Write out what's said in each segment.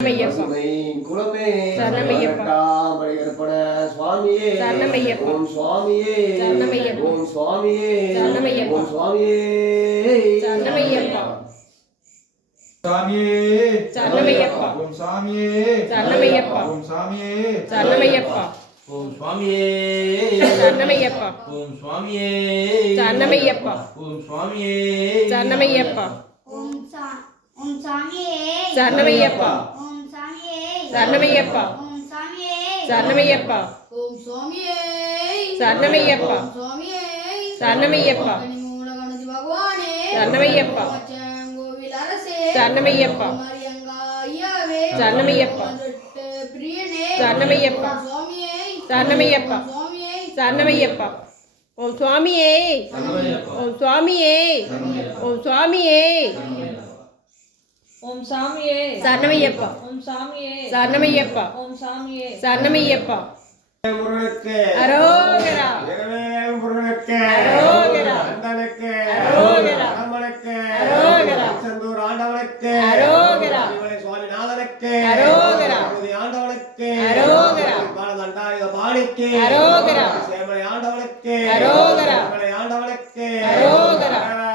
குலமே பரிகரப்பட சுவாமியே ஓம் சுவாமியே ஓம் சுவாமியே ஓம் சுவாமியே சரணமையப்பா சாமியே சரணமையப்பா ஓம் சாமியே சரணமையப்பா ஓம் சாமியே சரணமையப்பா ஓம் சுவாமியே சரணமையப்பா ஓம் சுவாமியே சரணமையப்பா ஓம் சுவாமியே சரணமையப்பா ஓம் சாமியே சரணமையப்பா ஓம் சாமியே சரணமையப்பா ஓம் சாமியே சரணமையப்பா ஓம் சாமியே சரணமையப்பா சாமியே சரணமையப்பா கனிமூல கணபதி பகவானே சரணமையப்பா கோவில் அரசே சரணமையப்பா மரியங்கா ஐயாவே சரணமையப்பா பிரியனே சரணமையப்பா சுவாமியே சரணமையப்பா சுவாமியே சரணமையப்பா ஓம் சுவாமியே ஓம் சுவாமியே ஓம் சுவாமியே ஓம் சாமியே சரணமையப்பா ஓம் சாமியே சரணமையப்பா ஓம் சாமியே சரணமையப்பா முருகனுக்கு அரோகரா முருகனுக்கு அரோகரா அந்தனுக்கு அரோகரா ராமனுக்கு அரோகரா செந்தூர் ஆண்டவனுக்கு அரோகரா சுவாமிநாதனுக்கு அரோகரா ஆண்டவனுக்கு அரோகரா தண்டாயுத பாணிக்கு அரோகரா சேமலை ஆண்டவனுக்கு அரோகரா சேமலை ஆண்டவனுக்கு அரோகரா அரரா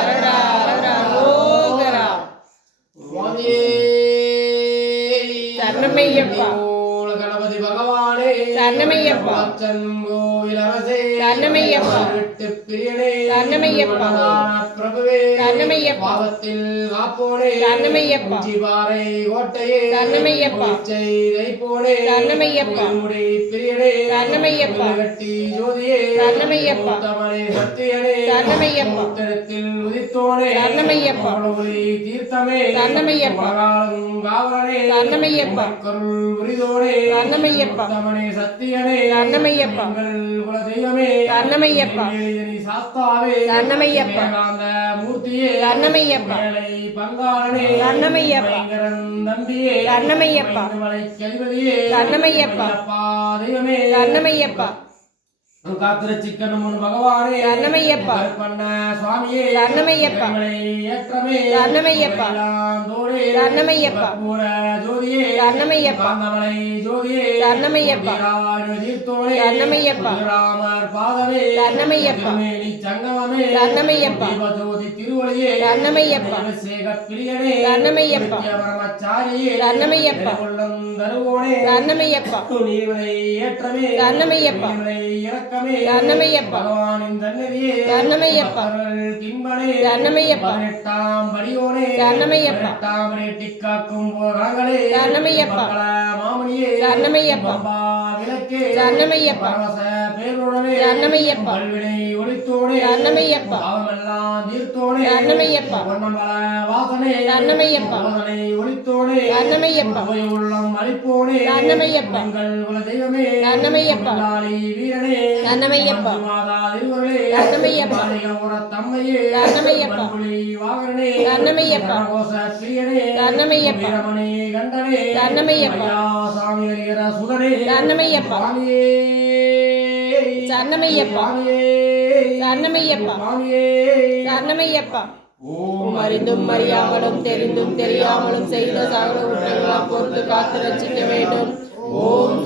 அரரா அரரா அரோகரா சுவாமியே சரணமையப்பா கணபதி பகவானே சரணமையப்பா கோவில் அரசே சரணமையப்பா விட்டு பிரியனே சரணமையப்பா பிரபுவே சரணமையப்பா பாவத்தில் காப்போனே சரணமையப்பா பாறை கோட்டையே சரணமையப்பா செய்தை போனே சரணமையப்பா முடி பிரியனே சரணமையப்பா கட்டி ஜோதியே சரணமையப்பா தமிழே சத்தியனே சரணமையப்பா உத்தரத்தில் உதித்தோனே சரணமையப்பா ஒளி தீர்த்தமே சரணமையப்பா காவலனே சரணமையப்பா கருள் புரிதோனே சரணமையப்பா தமிழே சத்தியனே சரணமையப்பா குல தெய்வமே சரணமையப்பா சாஸ்தாவே சரணமையப்பா ஏகாந்த மூர்த்தியே சரணமையப்பா ஏழை பங்காளனே சரணமையப்பா நம்பியே சரணமையப்பா அதிபதியே சரணமையப்பா தெய்வமே சரணமையப்பா காத்திரச்சிக்கணும் பகவானே சரணமையப்பா பண்ண சுவாமியே சரணமையப்பா ஏற்றமே சரணமையப்பா தோடே சரணமையப்பா பூர ஜோதியே சரணமையப்பா காந்தமலை ஜோதியே சரணமையப்பா தீர்த்தோனே சரணமையப்பா ராமர் பாதமே சரணமையப்பா திருமேனி சங்கமமே சரணமையப்பா தீபஜோதி திருவழியே சரணமையப்பா சேகர் பிரியனே சரணமையப்பா பிரம்மச்சாரியே சரணமையப்பா உள்ளம் தருவோனே சரணமையப்பா நீரை ஏற்றமே சரணமையப்பா இறக்கமே சரணமையப்பா பகவானின் தன்னதியே சரணமையப்பா கிண்பனே சரணமையப்பா 18ஆம் படியோனே சரணமையப்பா 18ஆம் ரேட்டி காக்கும் போராங்களே சரணமையப்பா மாமணியே சரணமையப்பா விளக்கே சரணமையப்பா பரவச பேருடனே சரணமையப்பா பல்வினை ஒளித்தோனே சரணமையப்பா பாவமெல்லாம் தீர்த்தோனே சரணமையப்பா பொன்னம்பல வாசனே சரணமையப்பா போதனை ஒளித்தோனே சரணமையப்பா உள்ளம் அளிப்போனே சரணமையப்பா எங்கள் குல தெய்வமே சரணமையப்பா வீரனே சரணமையப்பா மாதா திருவர்களே சரணமையப்பா தம்மையே சரணமையப்பா வாகனே சரணமையப்பா கோச பிரியனே சரணமையப்பா வீரமணி கண்டனே சரணமையப்பா சாமி ஹரிஹர சுதனே சரணமையப்பா சுவாமியே சரணமையப்பா சுவாமியே சரணமையப்பா சுவாமியே சரணமையப்பா ஓம் அறிந்தும் அறியாமலும் தெரிந்தும் தெரியாமலும் செய்த சகல குற்றங்களாம் பொறுத்து காத்து ரட்சிக்க வேண்டும். ஓம்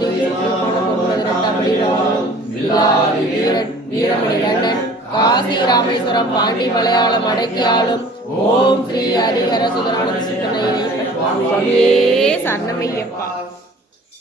வீரமணிகண்டன் காசி ராமேஸ்வரம் பாண்டி மலையாளம் அடக்கியாலும் ஓம் ஸ்ரீ ஹரிஹர சுதரான சரணமையப்பா.